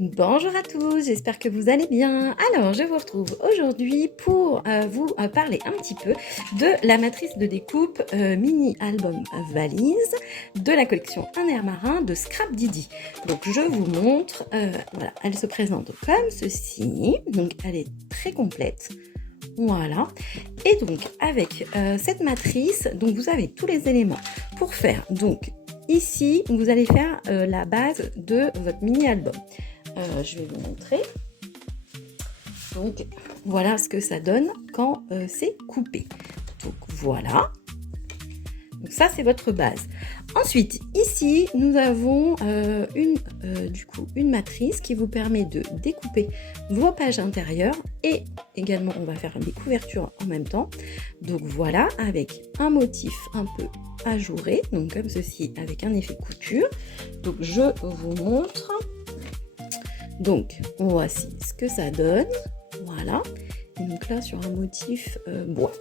Bonjour à tous, j'espère que vous allez bien. Alors, je vous retrouve aujourd'hui pour vous parler un petit peu de la matrice de découpe mini album valise de la collection Un air marin de Scrap Didi. Donc, je vous montre, voilà, elle se présente comme ceci. Donc, elle est très complète. Voilà. Et donc, avec cette matrice, donc vous avez tous les éléments pour faire. Donc, ici, vous allez faire la base de votre mini album. Je vais vous montrer. Donc voilà ce que ça donne quand c'est coupé. Donc voilà. Donc ça c'est votre base. Ensuite ici nous avons une matrice qui vous permet de découper vos pages intérieures et également on va faire des couvertures en même temps. Donc voilà, avec un motif un peu ajouré, donc comme ceci avec un effet couture. Donc je vous montre. Donc, voici ce que ça donne. Voilà. Et donc là, sur un motif bois.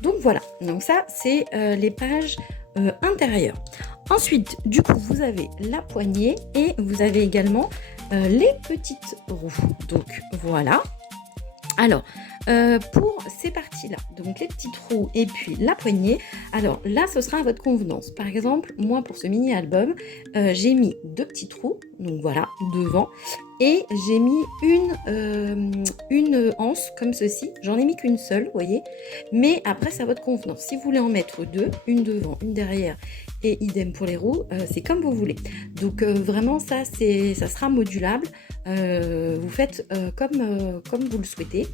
Donc voilà. Donc ça, c'est les pages intérieures. Ensuite, du coup, vous avez la poignée et vous avez également les petites roues. Donc voilà. Alors, pour ces parties-là, donc les petites roues et puis la poignée, alors là, ce sera à votre convenance. Par exemple, moi, pour ce mini-album, j'ai mis deux petites roues, donc voilà, devant, et j'ai mis une anse comme ceci. J'en ai mis qu'une seule, vous voyez, mais après, c'est à votre convenance. Si vous voulez en mettre deux, une devant, une derrière, et idem pour les roues, c'est comme vous voulez. Donc vraiment, ça sera modulable. Vous faites comme vous le souhaitez,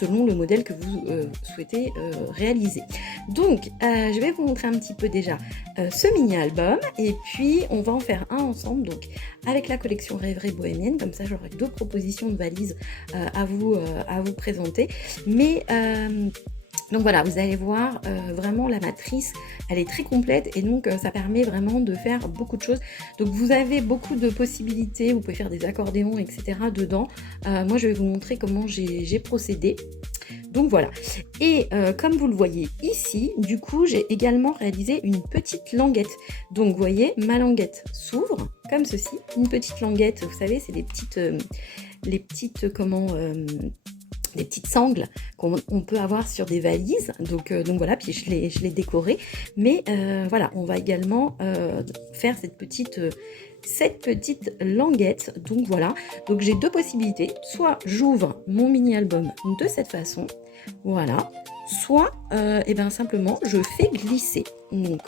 selon le modèle que vous souhaitez réaliser. Donc, je vais vous montrer un petit peu déjà ce mini-album et puis on va en faire un ensemble, donc avec la collection Rêverie Bohémienne, comme ça j'aurai deux propositions de valises à vous présenter. Mais donc voilà, vous allez voir vraiment la matrice, elle est très complète et donc ça permet vraiment de faire beaucoup de choses. Donc vous avez beaucoup de possibilités, vous pouvez faire des accordéons, etc. dedans. Moi je vais vous montrer comment j'ai procédé. Donc voilà. Et comme vous le voyez ici, du coup j'ai également réalisé une petite languette. Donc vous voyez, ma languette s'ouvre comme ceci. Une petite languette, vous savez, c'est des petites sangles qu'on peut avoir sur des valises, donc voilà, puis je l'ai décoré, mais voilà, on va également faire cette petite languette. Donc voilà, donc j'ai deux possibilités, soit j'ouvre mon mini album de cette façon, voilà, soit et ben simplement je fais glisser, donc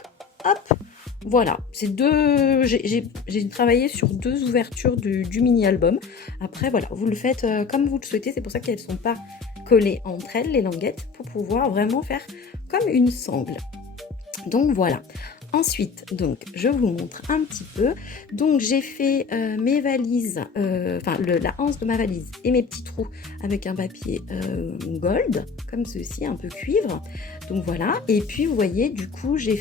hop. Voilà, c'est deux. J'ai travaillé sur deux ouvertures du mini-album. Après, voilà, vous le faites comme vous le souhaitez. C'est pour ça qu'elles ne sont pas collées entre elles, les languettes, pour pouvoir vraiment faire comme une sangle. Donc voilà. Ensuite, donc, je vous montre un petit peu. Donc, j'ai fait mes valises, la hanse de ma valise et mes petits trous avec un papier gold, comme ceci, un peu cuivre. Donc, voilà. Et puis, vous voyez, du coup, j'ai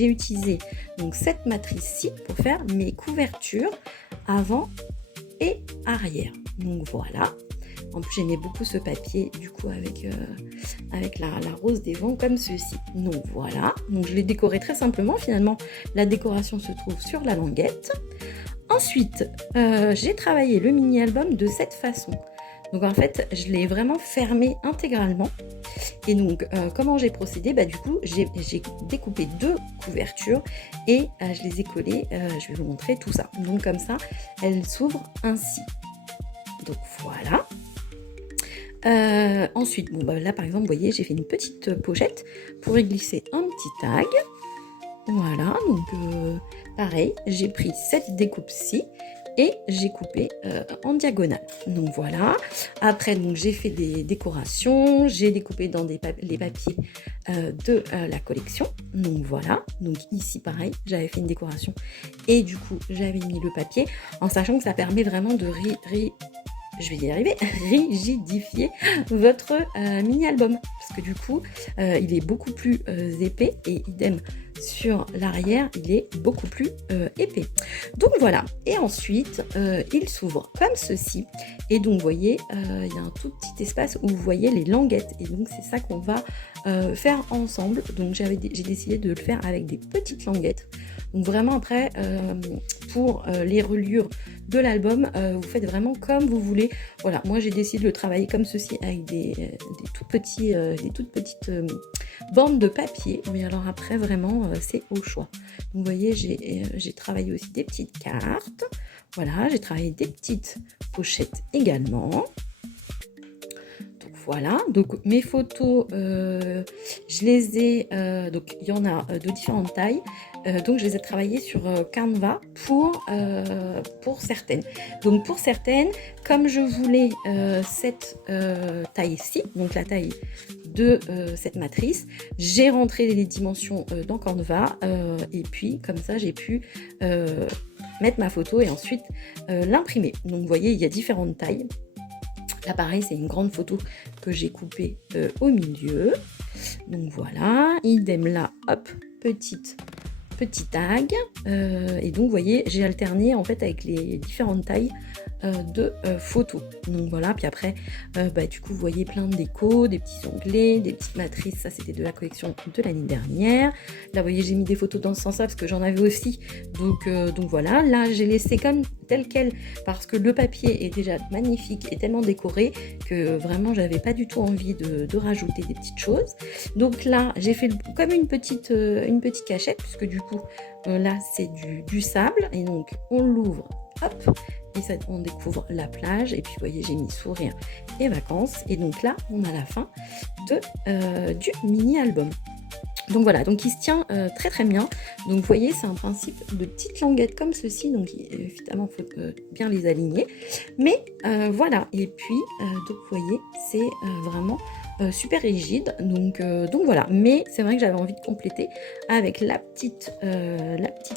utilisé donc cette matrice-ci pour faire mes couvertures avant et arrière. Donc, voilà. En plus, j'aimais beaucoup ce papier, du coup, avec la rose des vents, comme ceci. Donc, voilà. Donc, je l'ai décoré très simplement. Finalement, la décoration se trouve sur la languette. Ensuite, j'ai travaillé le mini-album de cette façon. Donc, en fait, je l'ai vraiment fermé intégralement. Et donc, comment j'ai procédé ? Du coup, j'ai découpé deux couvertures et je les ai collées. Je vais vous montrer tout ça. Donc, comme ça, elles s'ouvrent ainsi. Donc, voilà. Ensuite, là par exemple, vous voyez, j'ai fait une petite pochette pour y glisser un petit tag. Voilà, donc pareil, j'ai pris cette découpe-ci et j'ai coupé en diagonale. Donc voilà. Après, donc j'ai fait des décorations, j'ai découpé dans les papiers de la collection. Donc voilà. Donc ici, pareil, j'avais fait une décoration et du coup, j'avais mis le papier en sachant que ça permet vraiment de je vais y arriver, rigidifier votre mini-album. Parce que du coup, il est beaucoup plus épais et idem sur l'arrière, il est beaucoup plus épais. Donc voilà. Et ensuite, il s'ouvre comme ceci. Et donc, vous voyez, il y a un tout petit espace où vous voyez les languettes. Et donc, c'est ça qu'on va faire ensemble. Donc, j'ai décidé de le faire avec des petites languettes. Donc vraiment après, pour les reliures de l'album, vous faites vraiment comme vous voulez. Voilà, moi j'ai décidé de le travailler comme ceci avec des toutes petites bandes de papier. Mais alors après vraiment c'est au choix. Donc vous voyez, j'ai travaillé aussi des petites cartes. Voilà, j'ai travaillé des petites pochettes également. Voilà, donc mes photos, je les ai, donc il y en a de différentes tailles, donc je les ai travaillées sur Canva pour certaines. Donc pour certaines, comme je voulais cette taille-ci, donc la taille de cette matrice, j'ai rentré les dimensions dans Canva, et puis comme ça j'ai pu mettre ma photo et ensuite l'imprimer. Donc vous voyez, il y a différentes tailles. Là, pareil, c'est une grande photo que j'ai coupée au milieu. Donc voilà, idem là, hop, petit tag. Et donc, vous voyez, j'ai alterné en fait avec les différentes tailles de photos. Donc voilà, puis après, du coup, vous voyez plein de déco, des petits onglets, des petites matrices. Ça, c'était de la collection de l'année dernière. Là, vous voyez, j'ai mis des photos dans ce sens-là parce que j'en avais aussi. Donc voilà, là, j'ai laissé comme tel quel parce que le papier est déjà magnifique et tellement décoré que vraiment, j'avais pas du tout envie de rajouter des petites choses. Donc là, j'ai fait comme une petite cachette puisque du coup, là, c'est du sable et donc on l'ouvre, hop. Et ça, on découvre la plage et puis vous voyez j'ai mis sourire et vacances et donc là on a la fin du mini album. Donc voilà, donc il se tient très très bien. Donc vous voyez c'est un principe de petites languettes comme ceci, donc évidemment il faut bien les aligner, mais voilà. Et puis donc vous voyez c'est vraiment super rigide, donc voilà, mais c'est vrai que j'avais envie de compléter avec la petite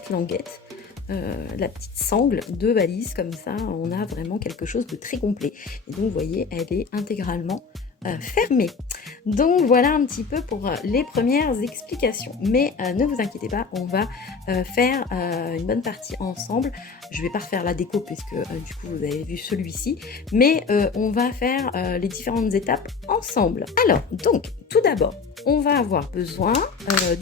languette, la petite sangle de valise, comme ça on a vraiment quelque chose de très complet. Et donc vous voyez elle est intégralement fermée. Donc voilà un petit peu pour les premières explications, mais ne vous inquiétez pas, on va faire une bonne partie ensemble. Je vais pas refaire la déco puisque du coup vous avez vu celui-ci, mais on va faire les différentes étapes ensemble. Alors donc tout d'abord on va avoir besoin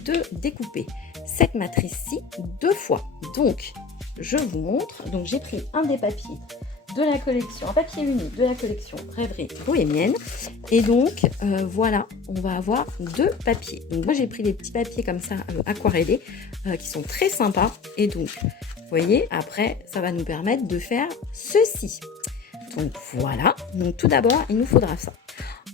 de découper cette matrice-ci 2 fois. Donc je vous montre, donc j'ai pris un des papiers de la collection, un papier uni de la collection Rêverie Bohémienne, et donc voilà, on va avoir 2 papiers. Donc moi j'ai pris des petits papiers comme ça aquarellés qui sont très sympas, et donc vous voyez après ça va nous permettre de faire ceci. Donc voilà, donc tout d'abord il nous faudra ça.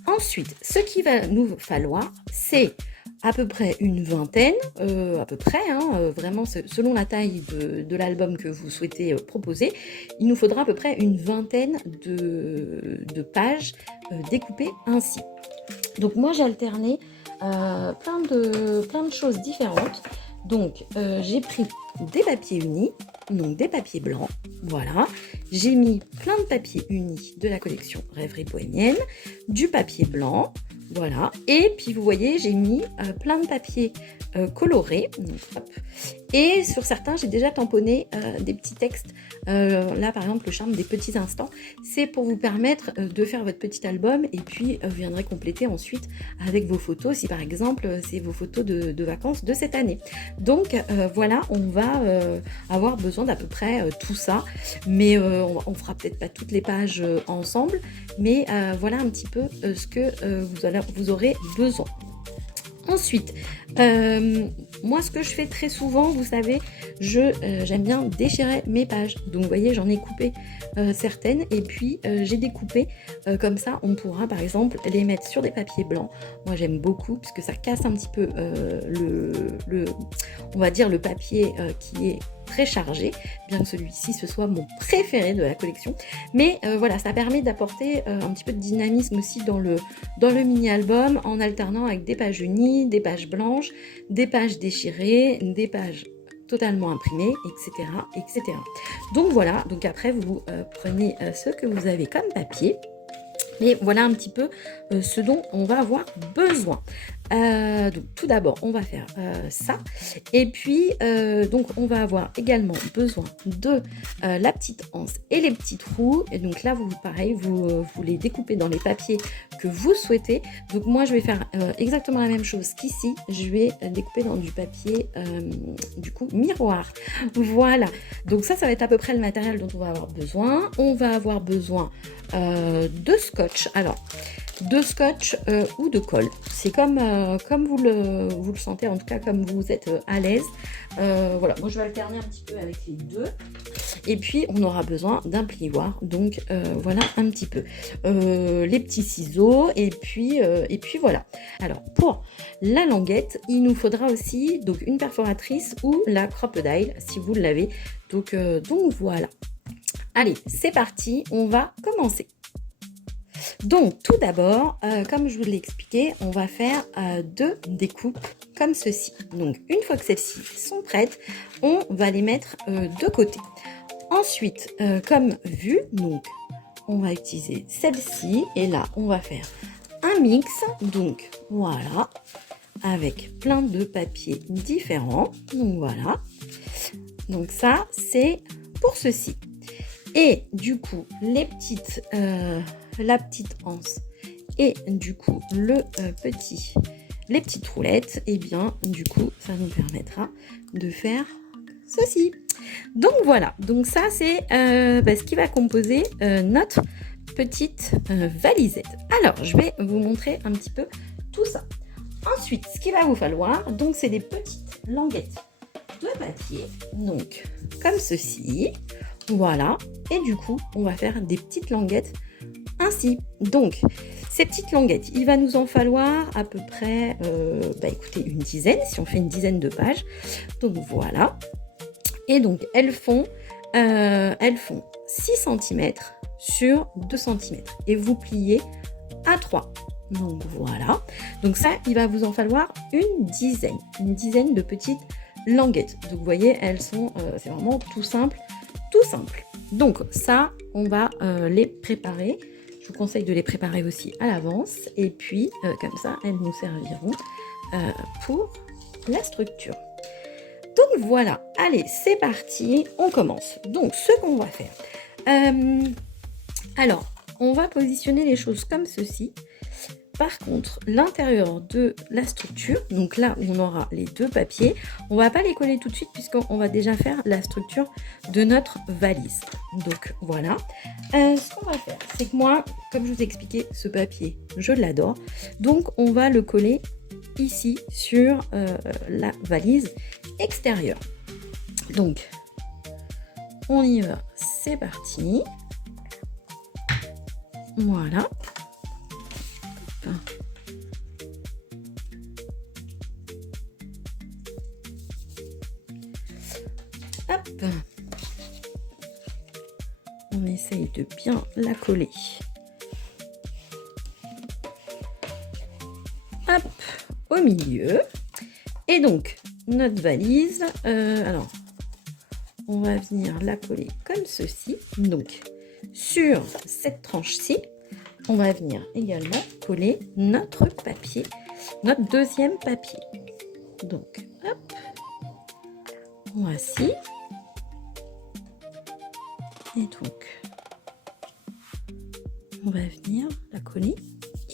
Ensuite ce qu'il va nous falloir c'est à peu près une vingtaine, à peu près, hein, vraiment selon la taille de l'album que vous souhaitez proposer, il nous faudra à peu près une vingtaine de pages découpées ainsi. Donc moi j'ai alterné plein de choses différentes. Donc j'ai pris des papiers unis, donc des papiers blancs, voilà. J'ai mis plein de papiers unis de la collection Rêverie Bohémienne, du papier blanc, voilà. Et puis vous voyez, j'ai mis plein de papiers colorés. Donc, hop. Et sur certains, j'ai déjà tamponné des petits textes. Là, par exemple, le charme des petits instants, c'est pour vous permettre de faire votre petit album et puis vous viendrez compléter ensuite avec vos photos, si par exemple, c'est vos photos de vacances de cette année. Donc, voilà, on va avoir besoin d'à peu près tout ça. Mais on fera peut-être pas toutes les pages ensemble. Mais voilà un petit peu ce que vous aurez besoin. Ensuite, moi ce que je fais très souvent, vous savez, j'aime bien déchirer mes pages. Donc vous voyez, j'en ai coupé certaines et puis j'ai découpé comme ça, on pourra par exemple les mettre sur des papiers blancs. Moi j'aime beaucoup puisque ça casse un petit peu on va dire le papier qui est très chargé, bien que celui-ci ce soit mon préféré de la collection, mais voilà, ça permet d'apporter un petit peu de dynamisme aussi dans le mini album en alternant avec des pages unies, des pages blanches, des pages déchirées, des pages totalement imprimées, etc., etc. Donc voilà, donc après vous prenez ce que vous avez comme papier. Et voilà un petit peu ce dont on va avoir besoin. Donc tout d'abord, on va faire ça. Et puis, donc on va avoir également besoin de la petite anse et les petits trous. Et donc là, vous, pareil, vous les découpez dans les papiers que vous souhaitez. Donc moi, je vais faire exactement la même chose qu'ici. Je vais découper dans du papier, du coup, miroir. Voilà. Donc ça va être à peu près le matériel dont on va avoir besoin. On va avoir besoin de scotch. Alors, de scotch ou de colle. C'est comme vous le sentez, en tout cas comme vous êtes à l'aise. Voilà, moi je vais alterner un petit peu avec les deux. Et puis on aura besoin d'un plioir, donc voilà un petit peu. Les petits ciseaux, et puis voilà. Alors pour la languette, il nous faudra aussi donc une perforatrice ou la crocodile si vous l'avez. Donc voilà. Allez, c'est parti, on va commencer. Donc tout d'abord, comme je vous l'ai expliqué, on va faire deux découpes comme ceci. Donc une fois que celles-ci sont prêtes, on va les mettre de côté. Ensuite, comme vu, donc on va utiliser celle-ci et là on va faire un mix. Donc voilà, avec plein de papiers différents. Donc voilà. Donc ça c'est pour ceci. Et du coup les petites la petite anse et du coup les petites roulettes, et bien du coup ça nous permettra de faire ceci. Donc voilà, donc ça c'est ce qui va composer notre petite valisette. Alors je vais vous montrer un petit peu tout ça. Ensuite, ce qu'il va vous falloir, donc c'est des petites languettes de papier, donc comme ceci. Voilà, et du coup on va faire des petites languettes ainsi. Donc ces petites languettes, il va nous en falloir à peu près écoutez, une dizaine, si on fait une dizaine de pages. Donc voilà, et donc elles font 6 cm sur 2 cm et vous pliez à 3. Donc voilà, donc ça il va vous en falloir une dizaine de petites languettes. Donc vous voyez, elles sont c'est vraiment tout simple. Donc ça, on va les préparer. Je vous conseille de les préparer aussi à l'avance. Et puis, comme ça, elles nous serviront pour la structure. Donc voilà, allez, c'est parti, on commence. Donc, ce qu'on va faire. Alors, on va positionner les choses comme ceci. Par contre, l'intérieur de la structure, donc là où on aura les deux papiers, on ne va pas les coller tout de suite puisqu'on va déjà faire la structure de notre valise. Donc voilà. Ce qu'on va faire, c'est que moi, comme je vous ai expliqué, ce papier, je l'adore. Donc on va le coller ici sur la valise extérieure. Donc, on y va, c'est parti. Voilà. Hop, on essaye de bien la coller. Hop, au milieu. Et donc, notre valise, alors, on va venir la coller comme ceci. Donc, sur cette tranche-ci, on va venir également coller notre papier, notre deuxième papier. Donc, hop, voici. Et donc, on va venir la coller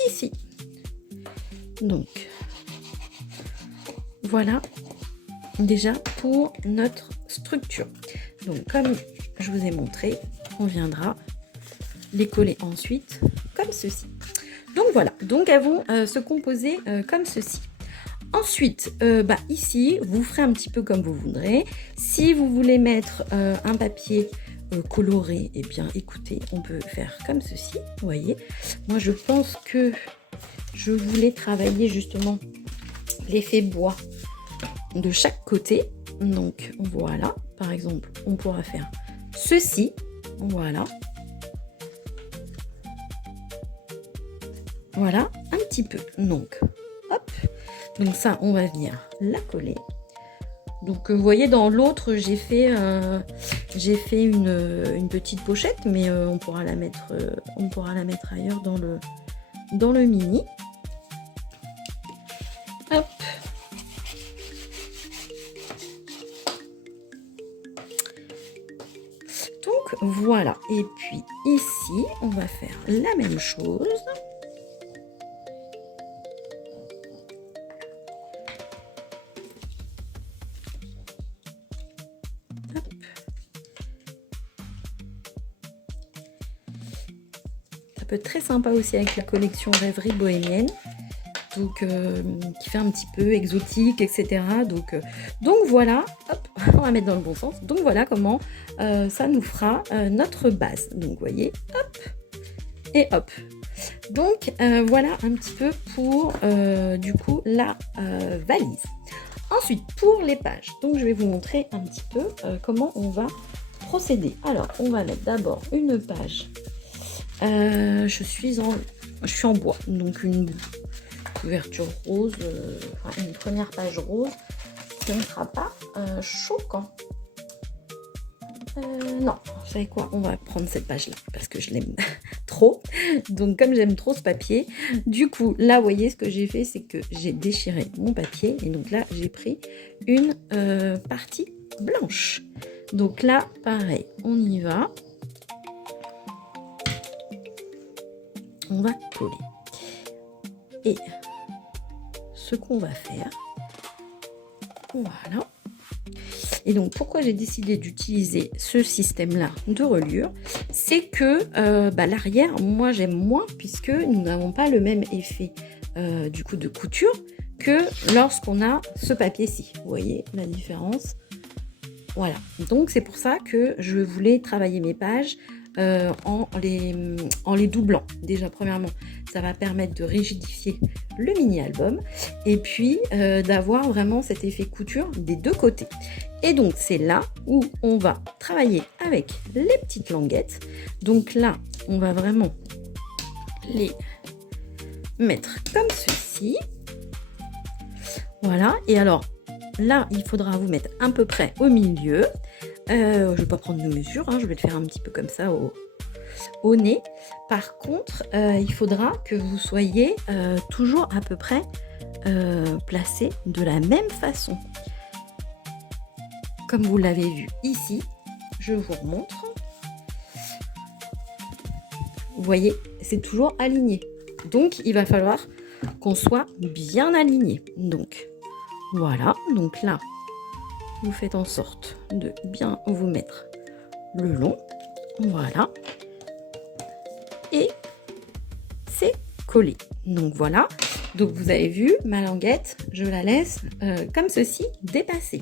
ici. Donc, voilà déjà pour notre structure. Donc, comme je vous ai montré, on viendra les coller ensuite comme ceci. Donc voilà, donc elles vont se composer comme ceci. Ensuite, ici, vous ferez un petit peu comme vous voudrez. Si vous voulez mettre un papier coloré, eh bien écoutez, on peut faire comme ceci, vous voyez. Moi je pense que je voulais travailler justement l'effet bois de chaque côté. Donc voilà, par exemple, on pourra faire ceci, voilà. Voilà, un petit peu. Donc, hop. Donc ça, on va venir la coller. Donc, vous voyez, dans l'autre, j'ai fait une petite pochette, mais on pourra la mettre ailleurs dans le mini. Et puis ici, on va faire la même chose. Hop. Ça peut être très sympa aussi avec la collection Rêverie Bohémienne. Donc, qui fait un petit peu exotique, etc. Donc voilà, hop, on va mettre dans le bon sens. Donc voilà comment ça nous fera notre base. Donc vous voyez, hop, et hop. Donc voilà un petit peu pour du coup la valise. Ensuite, pour les pages, donc je vais vous montrer un petit peu comment on va procéder. Alors, on va mettre d'abord une page. Je suis en bois, donc une couverture rose, enfin une première page rose, ce ne sera pas choquant. Non, vous savez quoi, on va prendre cette page-là, parce que je l'aime trop. Donc comme j'aime trop ce papier, du coup, là, vous voyez, ce que j'ai fait, c'est que j'ai déchiré mon papier, et donc là, j'ai pris une partie blanche. Donc là, pareil, on y va. On va coller. Et ce qu'on va faire, voilà. Et donc pourquoi j'ai décidé d'utiliser ce système là de reliure, c'est que l'arrière, moi j'aime moins, puisque nous n'avons pas le même effet du coup de couture que lorsqu'on a ce papier-ci. Vous voyez la différence? Voilà, donc c'est pour ça que je voulais travailler mes pages en les doublant. Déjà, premièrement, ça va permettre de rigidifier le mini-album et puis d'avoir vraiment cet effet couture des deux côtés. Et donc, c'est là où on va travailler avec les petites languettes. Donc là, on va vraiment les mettre comme ceci. Voilà, et alors, là, il faudra vous mettre à peu près au milieu. Je ne vais pas prendre de mesure, hein, je vais le faire un petit peu comme ça au nez. Par contre, il faudra que vous soyez toujours à peu près placé de la même façon. Comme vous l'avez vu ici, je vous remontre. Vous voyez, c'est toujours aligné. Donc, il va falloir qu'on soit bien aligné. Donc, voilà. Donc là, vous faites en sorte de bien vous mettre le long. Voilà. Et c'est collé. Donc voilà. Donc vous avez vu, ma languette, je la laisse comme ceci dépasser.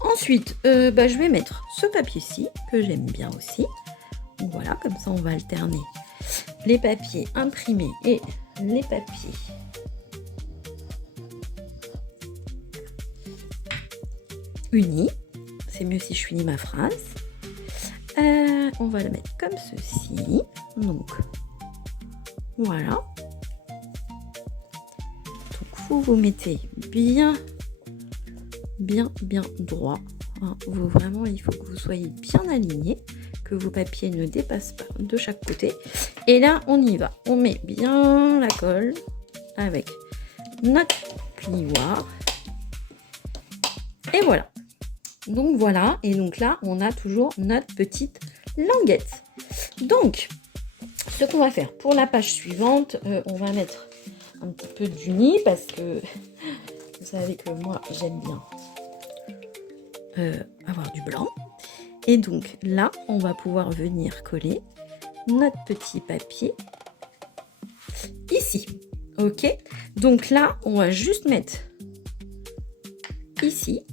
Ensuite, je vais mettre ce papier-ci, que j'aime bien aussi. Voilà, comme ça on va alterner les papiers imprimés et les papiers unis. C'est mieux si je finis ma phrase. On va le mettre comme ceci. Donc, voilà. Donc, vous mettez bien droit. Hein. Vraiment, il faut que vous soyez bien aligné, que vos papiers ne dépassent pas de chaque côté. Et là, on y va. On met bien la colle avec notre plioir. Et voilà. Donc voilà, et donc là, on a toujours notre petite languette. Donc, ce qu'on va faire pour la page suivante, on va mettre un petit peu d'uni parce que vous savez que moi, j'aime bien avoir du blanc. Et donc là, on va pouvoir venir coller notre petit papier ici. Ok? Donc là, on va juste mettre ici.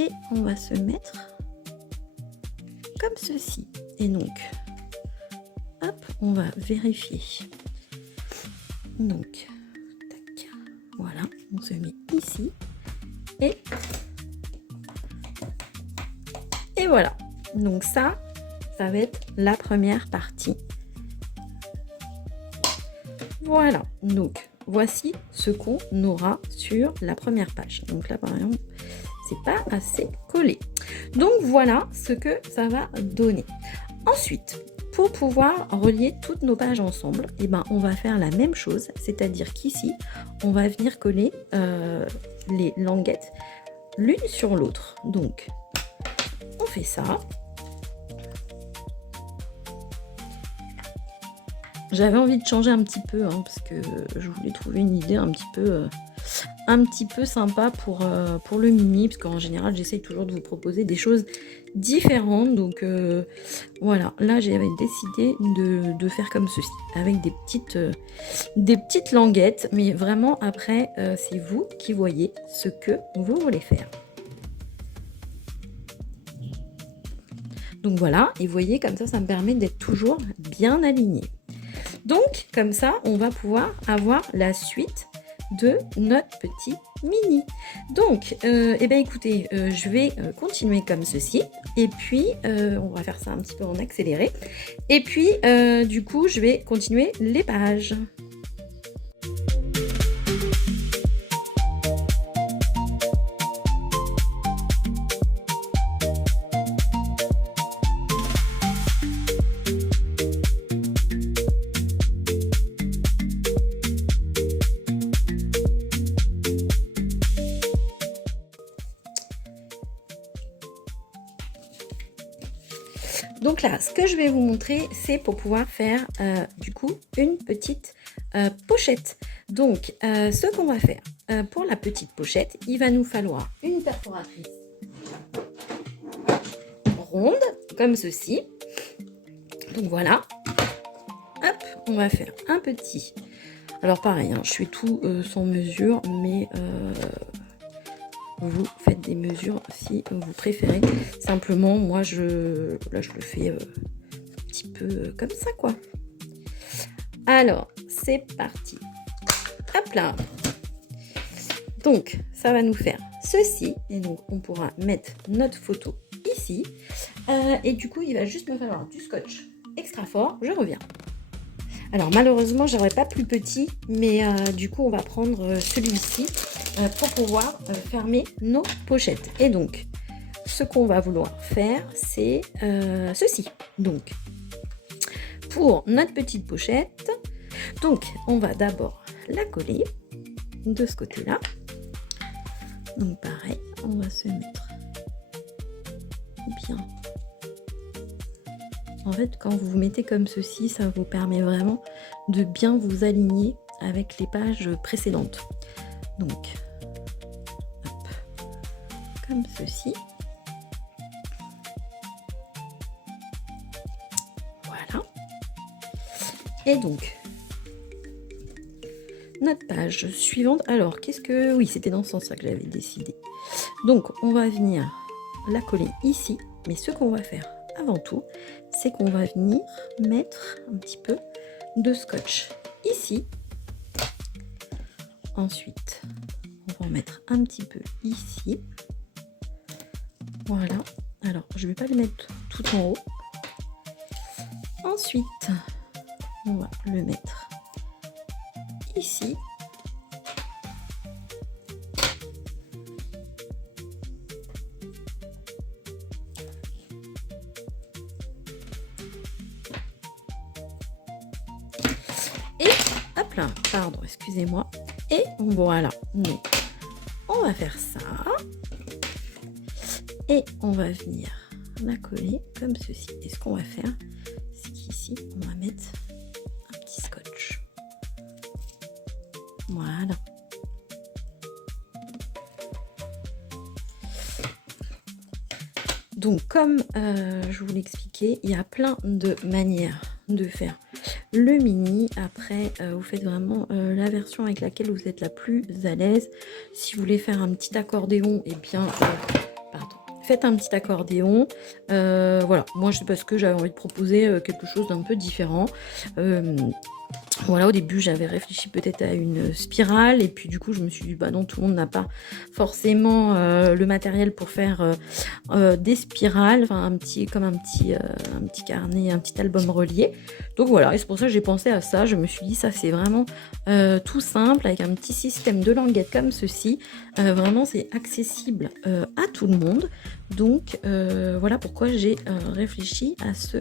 Et on va se mettre comme ceci. Et donc, hop, on va vérifier. Donc, tac, voilà, on se met ici. Et voilà. Donc ça va être la première partie. Voilà. Donc, voici ce qu'on aura sur la première page. Donc là, par exemple, c'est pas assez collé. Donc voilà ce que ça va donner. Ensuite, pour pouvoir relier toutes nos pages ensemble, on va faire la même chose, c'est-à-dire qu'ici, on va venir coller les languettes l'une sur l'autre. Donc, on fait ça. J'avais envie de changer un petit peu, hein, parce que je voulais trouver une idée un petit peu sympa pour le mini, parce qu'en général j'essaye toujours de vous proposer des choses différentes. Donc voilà, là j'avais décidé de faire comme ceci, avec des petites languettes, mais vraiment après c'est vous qui voyez ce que vous voulez faire. Donc voilà, et vous voyez comme ça me permet d'être toujours bien aligné. Donc comme ça on va pouvoir avoir la suite de notre petit mini. Donc eh bien écoutez, je vais continuer comme ceci, et puis on va faire ça un petit peu en accéléré, et puis du coup je vais continuer les pages. Donc là, ce que je vais vous montrer, c'est pour pouvoir faire du coup une petite pochette. Donc, ce qu'on va faire pour la petite pochette, il va nous falloir une perforatrice ronde, comme ceci. Donc voilà. Hop, on va faire un petit. Alors pareil, hein, je fais tout sans mesure, mais vous faites des mesures si vous préférez. Simplement, moi, là, je le fais un petit peu comme ça, quoi. Alors, c'est parti. Hop là. Donc, ça va nous faire ceci. Et donc, on pourra mettre notre photo ici. Et du coup, il va juste me falloir du scotch extra fort. Je reviens. Alors, malheureusement, j'aurais pas plus petit. Mais du coup, on va prendre celui-ci pour pouvoir fermer nos pochettes. Et donc, ce qu'on va vouloir faire, c'est ceci. Donc, pour notre petite pochette, donc on va d'abord la coller de ce côté-là. Donc pareil, on va se mettre bien. En fait, quand vous vous mettez comme ceci, ça vous permet vraiment de bien vous aligner avec les pages précédentes. Donc, hop, comme ceci. Voilà. Et donc, notre page suivante. Alors, qu'est-ce que... Oui, c'était dans ce sens-là que j'avais décidé. Donc, on va venir la coller ici. Mais ce qu'on va faire avant tout, c'est qu'on va venir mettre un petit peu de scotch ici. Ensuite, on va en mettre un petit peu ici. Voilà. Alors, je ne vais pas le mettre tout en haut. Ensuite, on va le mettre ici. Et hop là, pardon, excusez-moi. Et voilà. Donc, on va faire ça. Et on va venir la coller comme ceci. Et ce qu'on va faire, c'est qu'ici, on va mettre un petit scotch. Voilà. Donc, comme je vous l'expliquais, il y a plein de manières de faire le mini. Après, vous faites vraiment la version avec laquelle vous êtes la plus à l'aise. Si vous voulez faire un petit accordéon, et bien, pardon. Faites un petit accordéon. Voilà, moi c'est parce que j'avais envie de proposer quelque chose d'un peu différent. Voilà, au début j'avais réfléchi peut-être à une spirale, et puis du coup je me suis dit bah non, tout le monde n'a pas forcément le matériel pour faire des spirales, enfin un petit carnet, un petit album relié. Donc voilà, et c'est pour ça que j'ai pensé à ça. Je me suis dit ça c'est vraiment tout simple, avec un petit système de languettes comme ceci. Vraiment c'est accessible à tout le monde. Donc voilà pourquoi j'ai réfléchi à ce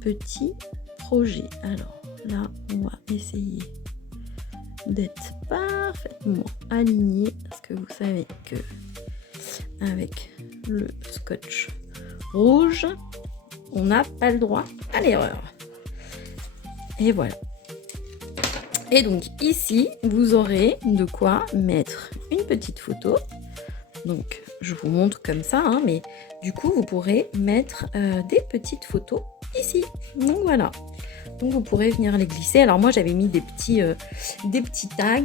petit projet. Alors là, on va essayer d'être parfaitement aligné, parce que vous savez que avec le scotch rouge, on n'a pas le droit à l'erreur. Et voilà. Et donc ici, vous aurez de quoi mettre une petite photo. Donc je vous montre comme ça, hein, mais du coup vous pourrez mettre des petites photos ici. Donc voilà. Donc vous pourrez venir les glisser. Alors moi j'avais mis des petits tags.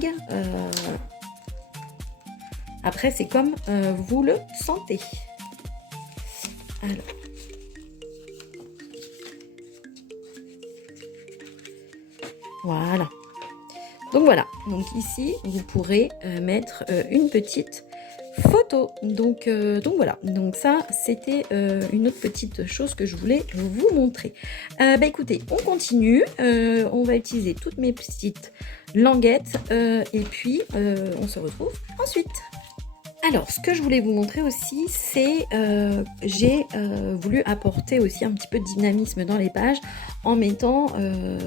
Après c'est comme vous le sentez. Alors. Voilà. Donc voilà. Donc ici vous pourrez mettre une petite photo. Donc voilà. Donc ça c'était une autre petite chose que je voulais vous montrer. Bah écoutez, on continue. On va utiliser toutes mes petites languettes et puis on se retrouve ensuite. Alors, ce que je voulais vous montrer aussi, c'est j'ai voulu apporter aussi un petit peu de dynamisme dans les pages en mettant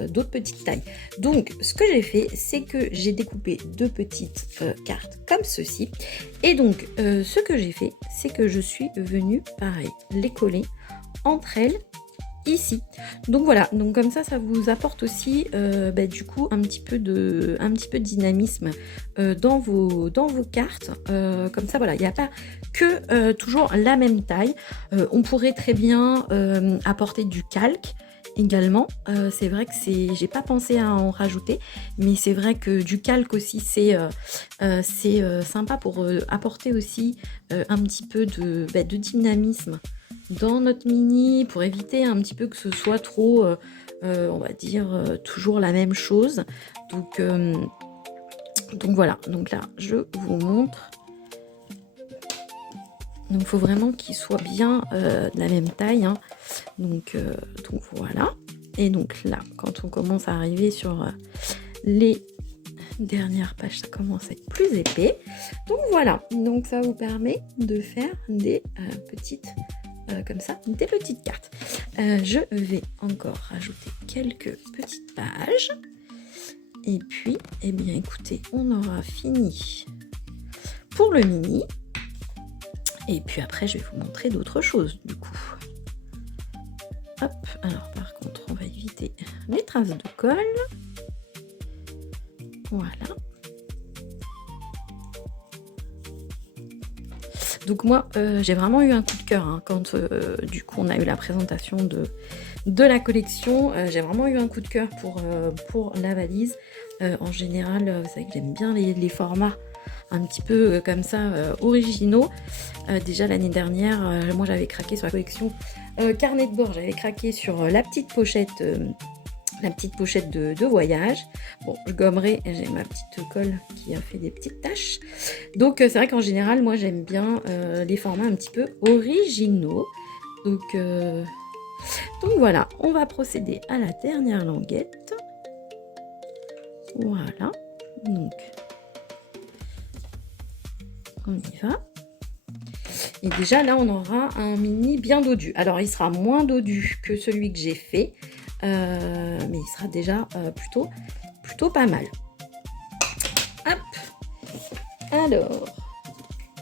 d'autres petites tailles. Donc, ce que j'ai fait, c'est que j'ai découpé deux petites cartes comme ceci. Et donc, ce que j'ai fait, c'est que je suis venue, pareil, les coller entre elles ici. Donc voilà, donc comme ça vous apporte aussi du coup un petit peu de dynamisme dans vos cartes. Comme ça voilà, il n'y a pas que toujours la même taille. On pourrait très bien apporter du calque également. C'est vrai que j'ai pas pensé à en rajouter, mais c'est vrai que du calque aussi c'est sympa pour apporter aussi un petit peu de dynamisme dans notre mini, pour éviter un petit peu que ce soit trop, on va dire, toujours la même chose. Donc voilà, donc là, je vous montre. Donc il faut vraiment qu'il soit bien de la même taille. Hein. Donc voilà. Et donc là, quand on commence à arriver sur les dernières pages, ça commence à être plus épais. Donc voilà, donc ça vous permet de faire des petites comme ça, des petites cartes. Je vais encore rajouter quelques petites pages. Et puis, eh bien écoutez, on aura fini pour le mini. Et puis après, je vais vous montrer d'autres choses du coup. Hop, alors par contre, on va éviter les traces de colle. Voilà. Donc moi, j'ai vraiment eu un coup de cœur hein, quand du coup on a eu la présentation de la collection. J'ai vraiment eu un coup de cœur pour la valise. En général, vous savez que j'aime bien les formats un petit peu comme ça originaux. Déjà l'année dernière, moi j'avais craqué sur la collection carnet de bord. J'avais craqué sur la petite pochette de voyage. Bon, je gommerai, j'ai ma petite colle qui a fait des petites taches. Donc c'est vrai qu'en général, moi j'aime bien les formats un petit peu originaux. Donc voilà, on va procéder à la dernière languette. Voilà, donc on y va. Et déjà là, on aura un mini bien dodu. Alors il sera moins dodu que celui que j'ai fait. Mais il sera déjà plutôt pas mal. Hop. Alors,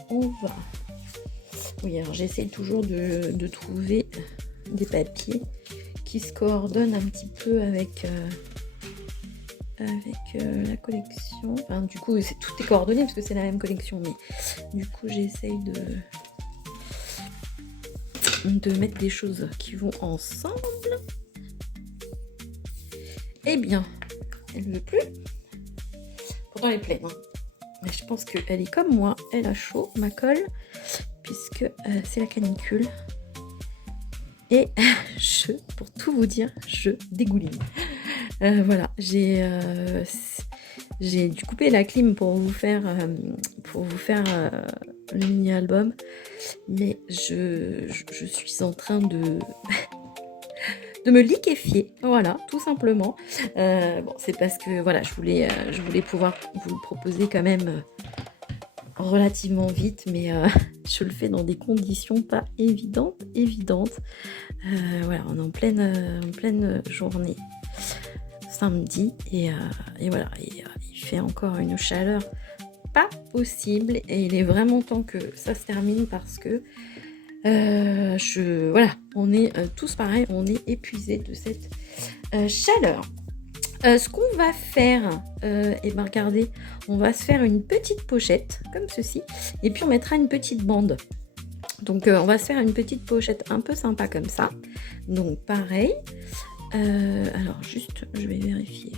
on va... Oui, alors j'essaie toujours de trouver des papiers qui se coordonnent un petit peu avec la collection. Enfin, du coup, tout est coordonné parce que c'est la même collection, mais du coup, j'essaye de mettre des choses qui vont ensemble. Eh bien, elle ne veut plus. Pourtant, elle est pleine. Hein. Mais je pense qu'elle est comme moi. Elle a chaud, ma colle, puisque c'est la canicule. Et pour tout vous dire, je dégouline. Voilà, j'ai dû couper la clim pour vous faire le mini-album. Mais je suis en train de me liquéfier, voilà, tout simplement. Bon, c'est parce que voilà, je voulais pouvoir vous le proposer quand même relativement vite, mais je le fais dans des conditions pas évidentes. Voilà, on est en pleine journée samedi et voilà, il fait encore une chaleur pas possible et il est vraiment temps que ça se termine parce que voilà, on est tous pareils, on est épuisés de cette chaleur. Ce qu'on va faire, et ben regardez, on va se faire une petite pochette comme ceci et puis on mettra une petite bande. Donc on va se faire une petite pochette un peu sympa comme ça. Donc pareil. Alors juste, je vais vérifier.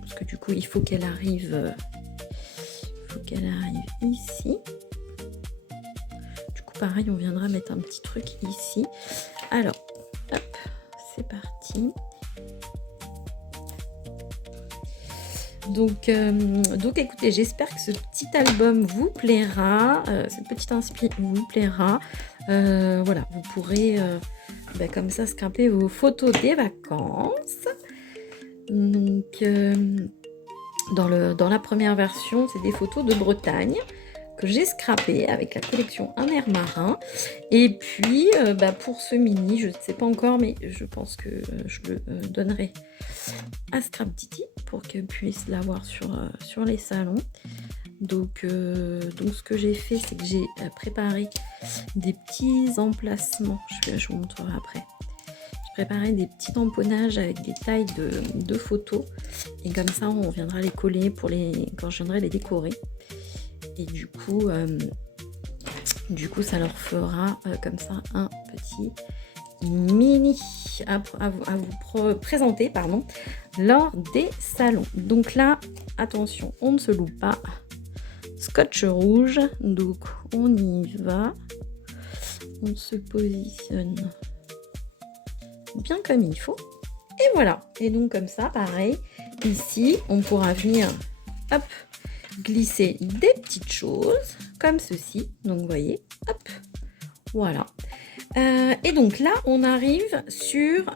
Parce que du coup, il faut qu'elle arrive, ici. Du coup, pareil, on viendra mettre un petit truc ici. Alors, hop, c'est parti. Donc écoutez, j'espère que ce petit album vous plaira, cette petite inspi vous plaira. Voilà, vous pourrez comme ça scraper vos photos des vacances. Donc dans la première version, c'est des photos de Bretagne que j'ai scrappées avec la collection Un air marin. Et puis pour ce mini, je ne sais pas encore, mais je pense que je le donnerai à Scrap Titi pour qu'elle puisse l'avoir sur les salons. Donc ce que j'ai fait, c'est que j'ai préparé des petits emplacements. Je vous montrerai après. J'ai préparé des petits tamponnages avec des tailles de photos. Et comme ça, on viendra les coller quand je viendrai les décorer. Et du coup, ça leur fera comme ça un petit mini à vous présenter lors des salons. Donc là, attention, on ne se loupe pas. Scotch rouge, donc on y va. On se positionne bien comme il faut. Et voilà. Et donc comme ça, pareil, ici, on pourra venir, hop, glisser des petites choses comme ceci. Donc vous voyez, hop, voilà. Et donc là, on arrive sur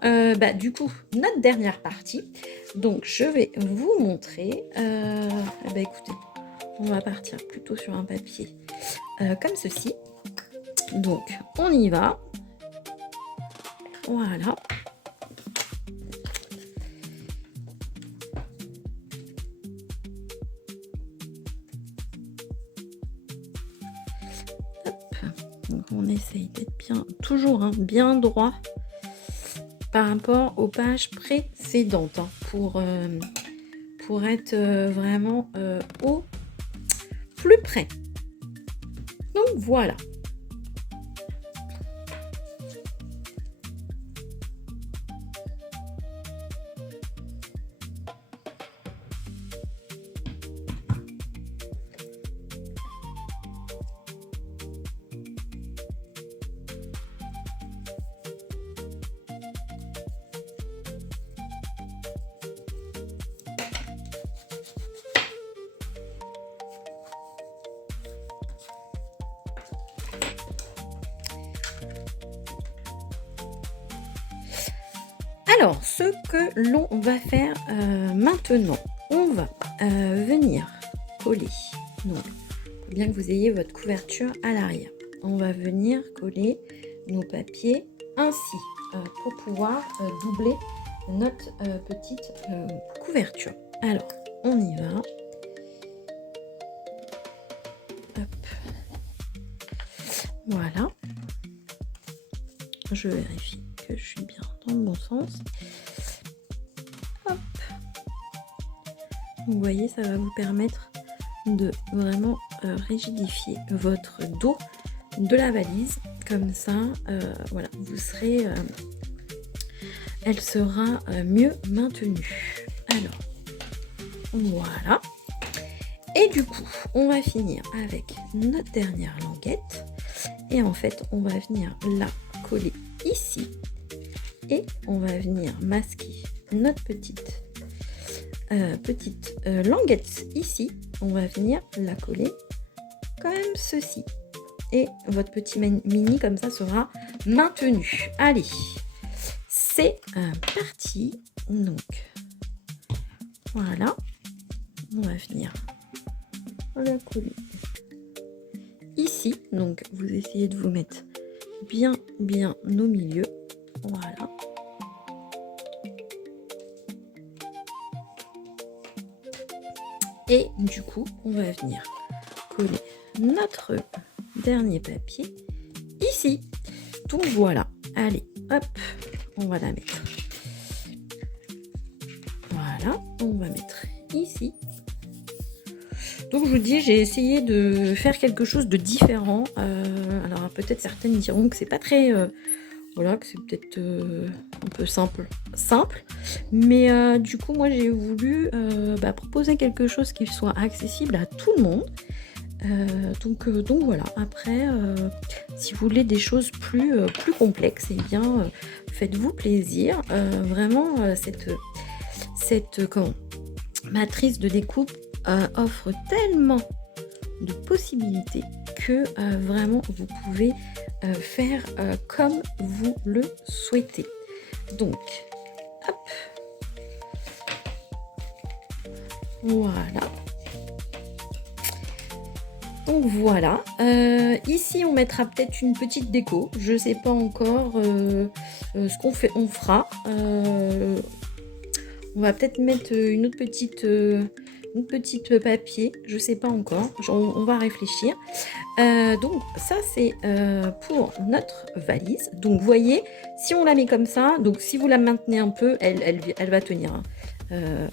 du coup notre dernière partie. Donc je vais vous montrer. Écoutez, on va partir plutôt sur un papier comme ceci. Donc on y va. Voilà. Donc on essaye d'être bien, toujours bien droit par rapport aux pages précédentes pour être vraiment au plus près. Donc voilà. Alors, ce que l'on va faire maintenant, on va venir coller. Donc, il faut bien que vous ayez votre couverture à l'arrière. On va venir coller nos papiers ainsi pour pouvoir doubler notre petite couverture. Alors, on y va. Hop. Voilà. Je vérifie que je suis bien dans le bon sens. Hop. Vous voyez, ça va vous permettre de vraiment rigidifier votre dos de la valise. Comme ça, voilà, vous serez, elle sera mieux maintenue. Alors, voilà. Et du coup, on va finir avec notre dernière languette. Et en fait, on va venir la coller ici. Et on va venir masquer notre petite languette ici. On va venir la coller comme ceci. Et votre petit mini comme ça sera maintenu. Allez, c'est parti. Donc, voilà. On va venir la coller ici. Donc, vous essayez de vous mettre bien au milieu. Voilà. Et du coup, on va venir coller notre dernier papier ici. Donc voilà. Allez, hop, on va la mettre Voilà, on va mettre ici. Donc je vous dis, j'ai essayé de faire quelque chose de différent. Alors peut-être certaines diront que c'est pas très... voilà, que c'est peut-être un peu simple. Mais du coup, moi j'ai voulu proposer quelque chose qui soit accessible à tout le monde. Donc voilà, après, si vous voulez des choses plus complexes, eh bien, faites-vous plaisir. Vraiment, cette matrice de découpe offre tellement de possibilités que vraiment vous pouvez faire comme vous le souhaitez. Donc, hop, voilà. Donc voilà, ici on mettra peut-être une petite déco, je sais pas encore ce qu'on fait, on fera. On va peut-être mettre une autre petite papier, je sais pas encore, on va réfléchir. Donc ça c'est pour notre valise. Donc vous voyez, si on la met comme ça, donc si vous la maintenez un peu, elle va tenir. Hein.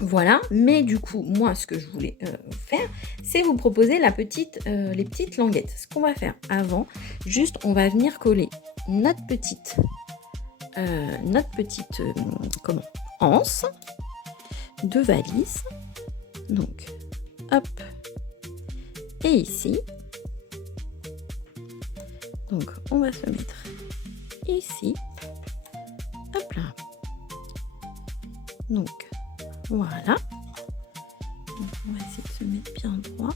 Voilà, mais du coup, moi, ce que je voulais faire, c'est vous proposer les petites languettes. Ce qu'on va faire avant, juste, on va venir coller notre petite anse de valise. Donc, hop, et ici. Donc, on va se mettre ici. Hop là. Donc, voilà. Donc, on va essayer de se mettre bien droit.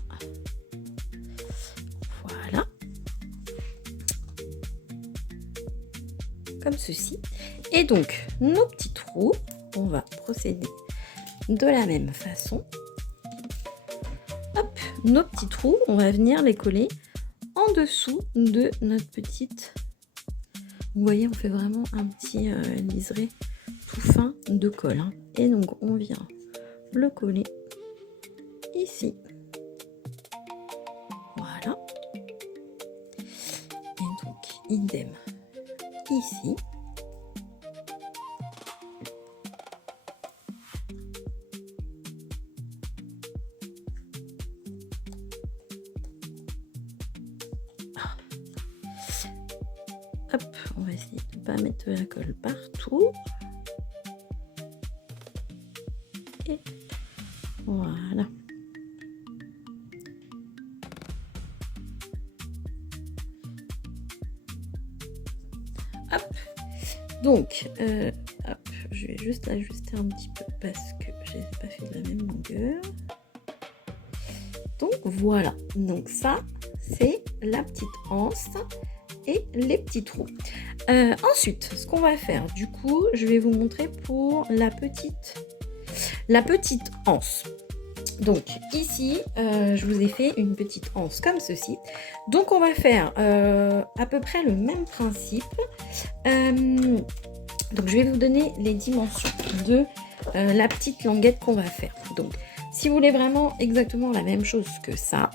Voilà. Comme ceci. Et donc, nos petits trous, on va procéder de la même façon. Hop, nos petits trous, on va venir les coller en dessous de notre petite... Vous voyez, on fait vraiment un petit liseré tout fin de colle. Hein. Et donc, on vient le coller ici. Voilà. Et donc, idem ici. Hop, on va essayer de ne pas mettre de la colle partout. Et voilà. Hop. Donc, hop, je vais juste ajuster un petit peu parce que je n'ai pas fait de la même longueur. Donc voilà. Donc ça, c'est la petite anse et les petits trous. Ensuite, ce qu'on va faire, du coup, je vais vous montrer pour la petite anse. Donc ici, je vous ai fait une petite anse comme ceci. Donc on va faire à peu près le même principe. Donc je vais vous donner les dimensions de la petite languette qu'on va faire. Donc si vous voulez vraiment exactement la même chose que ça,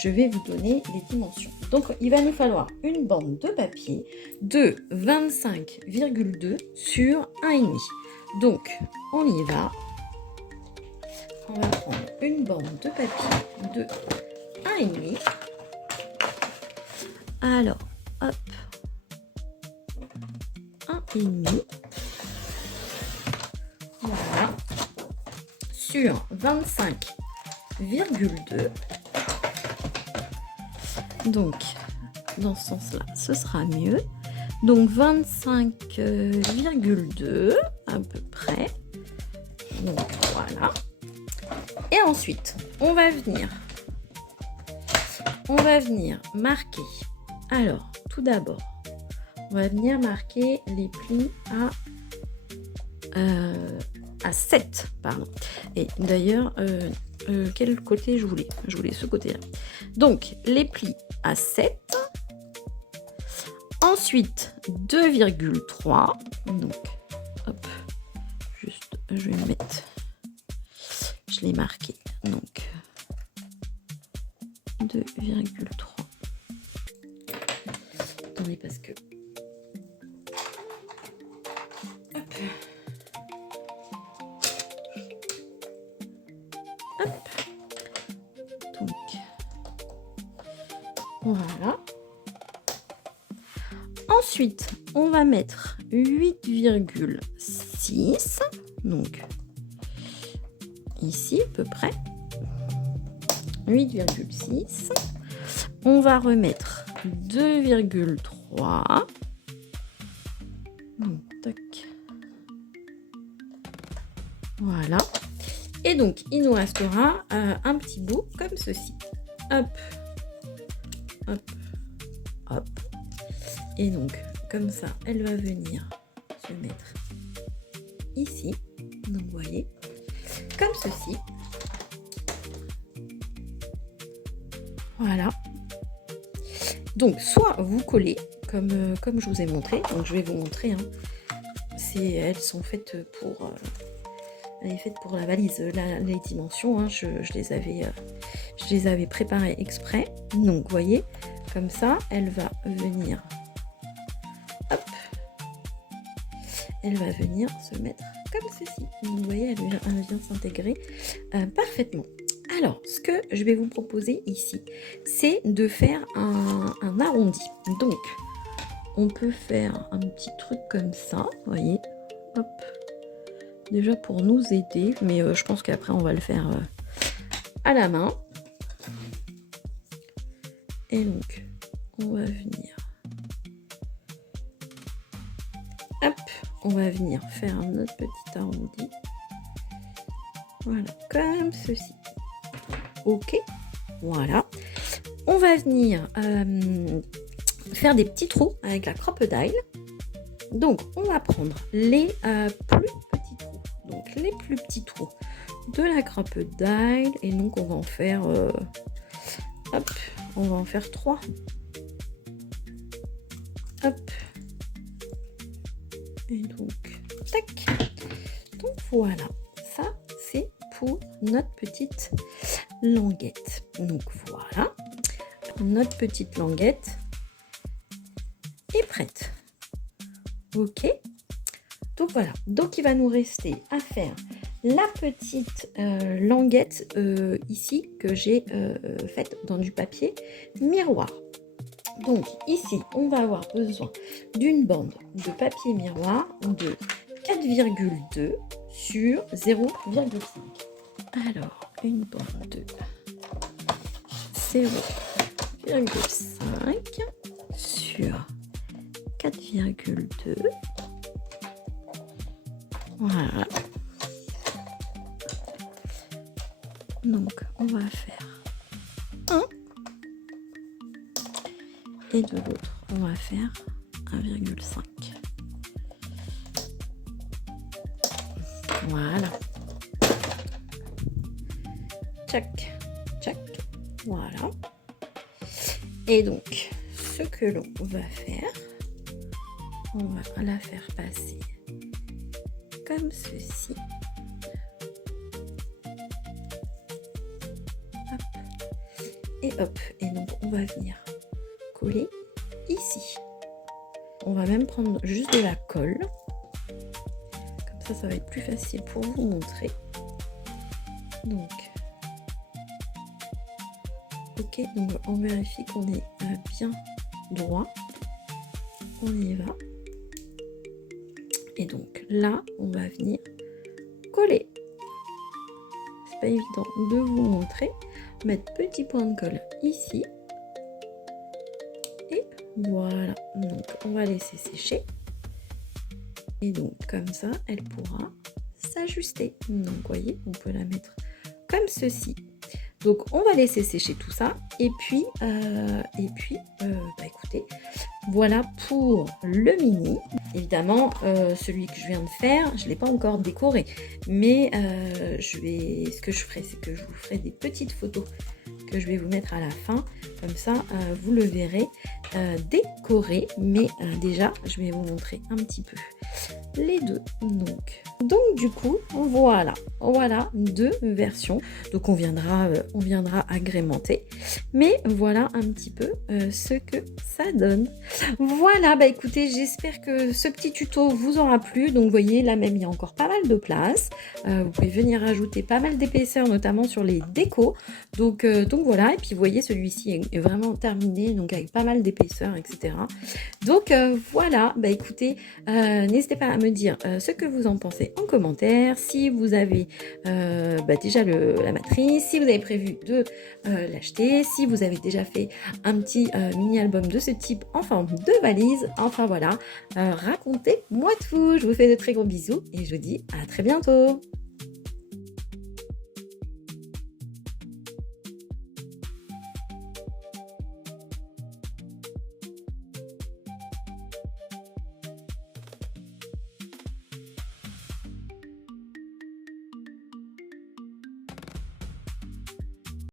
je vais vous donner les dimensions. Donc il va nous falloir une bande de papier de 25,2 sur 1,5. Donc on y va. On va prendre une bande de papier de 1,5. Alors, hop, 1,5. Voilà. Sur 25,2. Donc, dans ce sens-là, ce sera mieux. Donc, 25,2 à peu près. Donc, voilà. Et ensuite, on va venir marquer. Alors, tout d'abord, on va venir marquer les plis à 7, pardon. Et d'ailleurs, quel côté je voulais? Je voulais ce côté-là. Donc, les plis à 7. Ensuite, 2,3. Donc, hop, juste, je vais mettre... Je l'ai marqué, donc 2,3. Attendez, parce que... Hop. Voilà. Ensuite, on va mettre 8,6. Donc, ici, à peu près. 8,6. On va remettre 2,3. Donc, tac. Voilà. Et donc, il nous restera un petit bout comme ceci. Hop, hop, hop. Et donc, comme ça, elle va venir se mettre ici. Donc, vous voyez, comme ceci. Voilà. Donc, soit vous collez, comme je vous ai montré. Donc, je vais vous montrer. Hein. Elles sont faites pour... elle est faite pour la valise. Les dimensions, hein, je les avais préparées exprès. Donc, vous voyez, comme ça, elle va venir... Hop. Elle va venir se mettre comme ceci. Donc, vous voyez, elle vient s'intégrer parfaitement. Alors, ce que je vais vous proposer ici, c'est de faire un arrondi. Donc, on peut faire un petit truc comme ça, vous voyez. Hop. Déjà pour nous aider, mais je pense qu'après, on va le faire à la main. Et donc, on va venir... Hop, on va venir faire notre petit arrondi. Voilà, comme ceci. Ok, voilà. On va venir faire des petits trous avec la crocodile. Donc, on va prendre les plus petits trous. Donc, les plus petits trous de la crocodile. Et donc, on va en faire... hop, on va en faire 3. Hop. Et donc, tac. Donc, voilà. Ça, c'est pour notre petite languette. Donc, voilà. Notre petite languette est prête. Ok. Donc, voilà. Donc, il va nous rester à faire la petite languette ici que j'ai faite dans du papier miroir. Donc, ici, on va avoir besoin d'une bande de papier miroir de 4,2 sur 0,5. Alors, une bande de 0,5 sur 4,2. Voilà. Donc, on va faire 1. Et de l'autre, on va faire 1,5. Voilà. Tchac, tchac. Voilà. Et donc, ce que l'on va faire, on va la faire passer comme ceci. Hop. Et hop. Et donc, on va venir coller ici. On va même prendre juste de la colle. Comme ça va être plus facile pour vous montrer. Donc, ok, donc on vérifie qu'on est bien droit. On y va. Et donc là, on va venir coller. C'est pas évident de vous montrer. Mettre petit point de colle ici. Et voilà. Donc on va laisser sécher. Et donc comme ça, elle pourra s'ajuster. Donc vous voyez, on peut la mettre comme ceci. Donc on va laisser sécher tout ça. Et puis écoutez, voilà pour le mini. Évidemment, celui que je viens de faire, je ne l'ai pas encore décoré. Mais ce que je ferai, c'est que je vous ferai des petites photos que je vais vous mettre à la fin. Comme ça, vous le verrez décoré. Mais déjà, je vais vous montrer un petit peu les deux. Donc, Donc du coup, voilà 2 versions. Donc on viendra agrémenter. Mais voilà un petit peu ce que ça donne. Voilà, bah écoutez, j'espère que ce petit tuto vous aura plu. Donc vous voyez, là même, il y a encore pas mal de place. Vous pouvez venir ajouter pas mal d'épaisseur, notamment sur les décos. Donc voilà, et puis vous voyez, celui-ci est vraiment terminé, donc avec pas mal d'épaisseur, etc. Donc voilà, bah écoutez, n'hésitez pas à me dire ce que vous en pensez en commentaire, si vous avez déjà la matrice, si vous avez prévu de l'acheter, si vous avez déjà fait un petit mini-album de ce type en forme de valise. Enfin voilà, racontez-moi tout. Je vous fais de très gros bisous et je vous dis à très bientôt.